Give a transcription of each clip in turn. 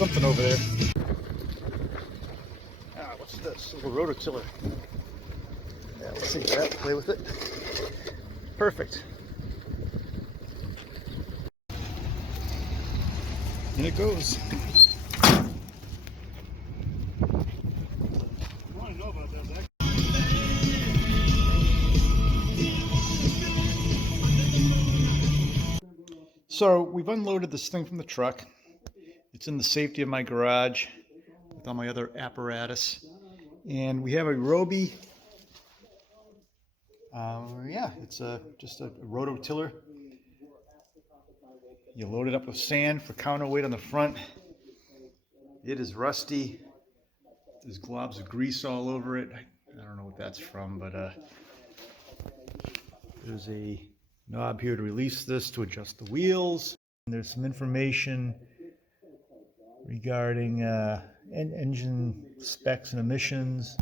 something over there. Ah, what's this? A little rototiller. Yeah, let's take that, play with it. Perfect. And it goes. I want to know about that. So we've unloaded this thing from the truck. It's in the safety of my garage with all my other apparatus. And we have a Ryobi. Yeah, it's just a rototiller. You load it up with sand for counterweight on the front. It is rusty. There's globs of grease all over it. I don't know what that's from, but there's a knob here to release this to adjust the wheels. And there's some information regarding engine specs and emissions.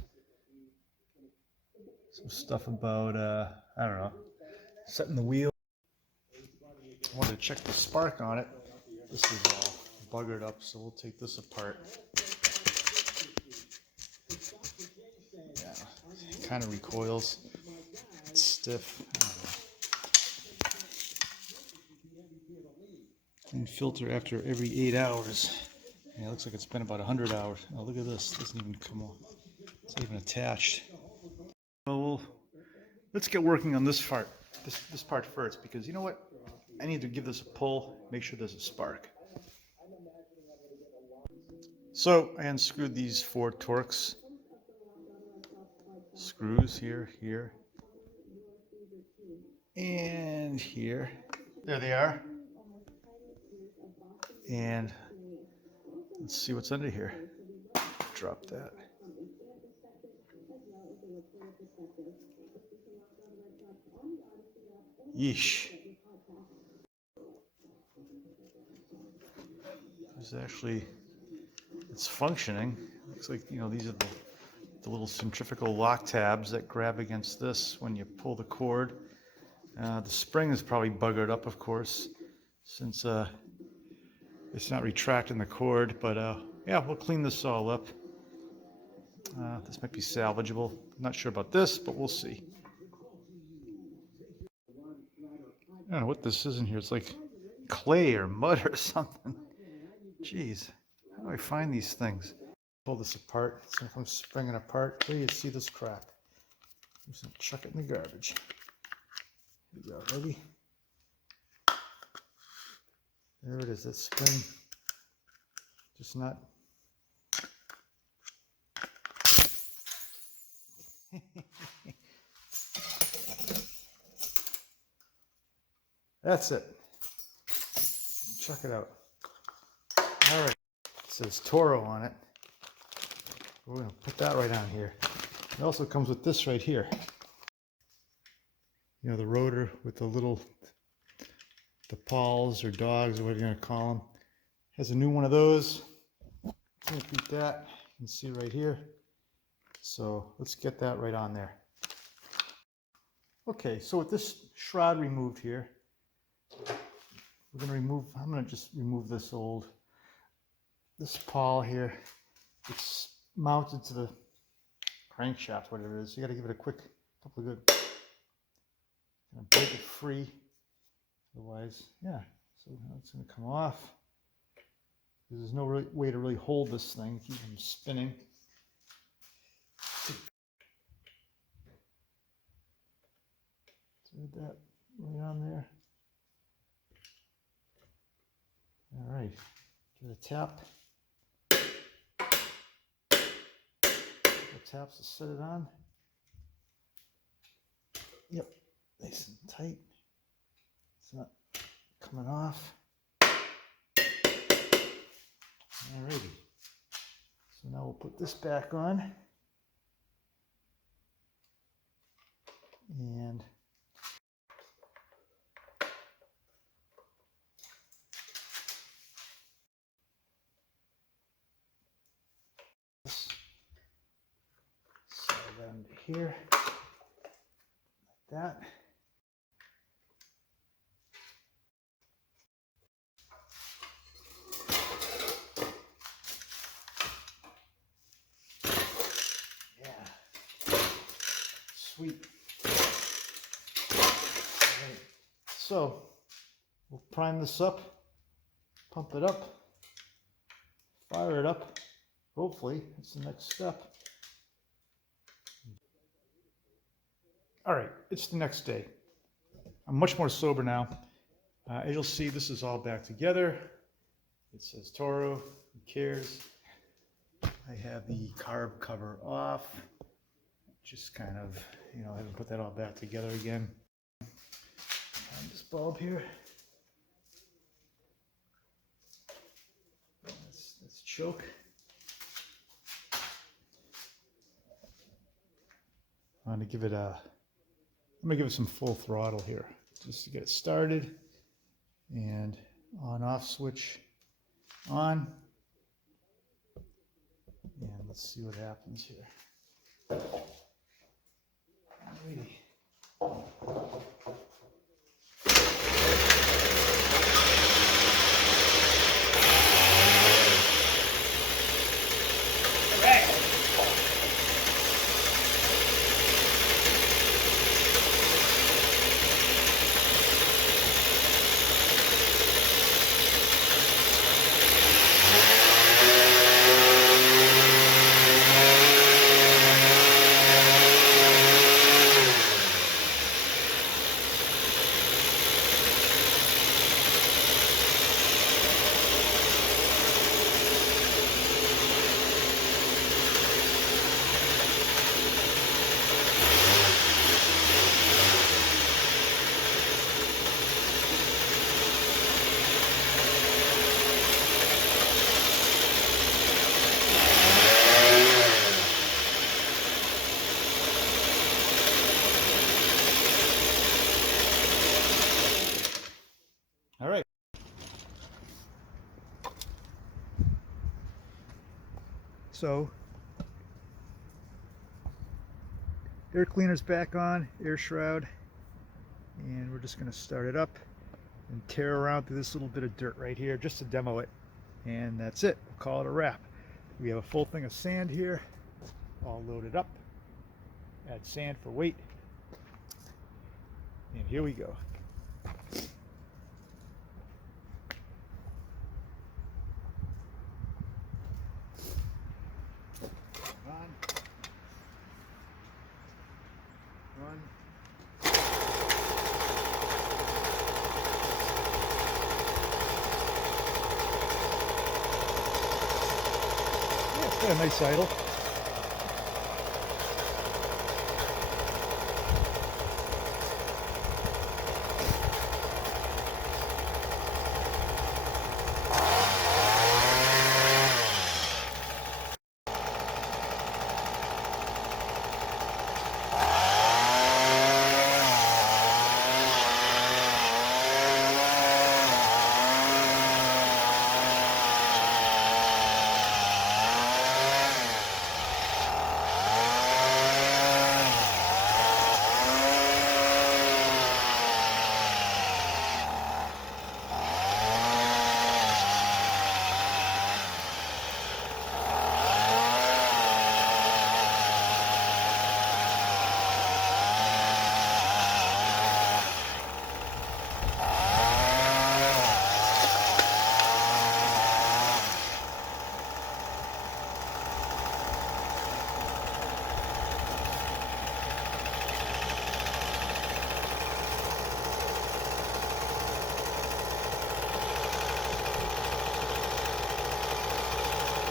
Some stuff about, I don't know, setting the wheel. I wanted to check the spark on it. This is all buggered up, so we'll take this apart. Yeah, it kind of recoils. It's stiff. Clean filter after every 8 hours. Yeah, it looks like it's been about 100 hours. Oh, look at this. It doesn't even come off. It's not even attached. Well, let's get working on this part. This part first, because you know what? I need to give this a pull, make sure there's a spark. So I unscrewed these 4 Torx screws here, and here. There they are. And let's see what's under here. Drop that. Yeesh. There's actually, it's functioning. Looks like, you know, these are the little centrifugal lock tabs that grab against this when you pull the cord. The spring is probably buggered up, of course, since it's not retracting the cord, but yeah, we'll clean this all up. This might be salvageable. I'm not sure about this, but we'll see. I don't know what this is in here. It's like clay or mud or something. Jeez, how do I find these things? Pull this apart. It's going to come springing apart. Where do you see this crap? I'm just going to chuck it in the garbage. Here we go. Ready? There it is. That spring. Just not. That's it. Check it out. All right. It says Toro on it. We're going to put that right on here. It also comes with this right here. You know, the rotor with the pawls or dogs or whatever you're going to call them. Has a new one of those. Can't beat that. You can see right here. So let's get that right on there. Okay, so with this shroud removed here, we're going to I'm going to just remove this pawl here. It's mounted to the crankshaft, whatever it is. You got to give it a quick couple of good, break it free. Otherwise, yeah. So now it's going to come off. There's no way to really hold this thing, keep them spinning. Thread that right on there. All right, give it a tap. Taps to set it on. Yep, nice and tight. It's not coming off. Alrighty. So now we'll put this back on. And under here, like that. Sweet. Right. So we'll prime this up, pump it up, fire it up. Hopefully, that's the next step. All right, it's the next day. I'm much more sober now. As you'll see, this is all back together. It says Toro, who cares? I have the carb cover off. Just kind of, I haven't put that all back together again. And this bulb here. Let's choke. I'm gonna give it some full throttle here, just to get it started. And on/off switch on. And let's see what happens here. Alrighty. All right. So, air cleaner's back on, air shroud, and we're just going to start it up and tear around through this little bit of dirt right here just to demo it. And that's it. We'll call it a wrap. We have a full thing of sand here, all loaded up. Add sand for weight. And here we go. Run. Yeah, it's got a nice idle.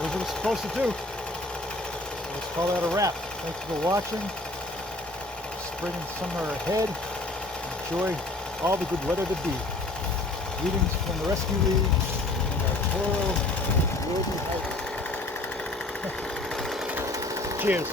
That's what it's supposed to do. So let's call that a wrap. Thanks for watching. Spring and summer ahead. Enjoy all the good weather to be. Greetings from the rescue league and our Toro Ryobi hike. Cheers.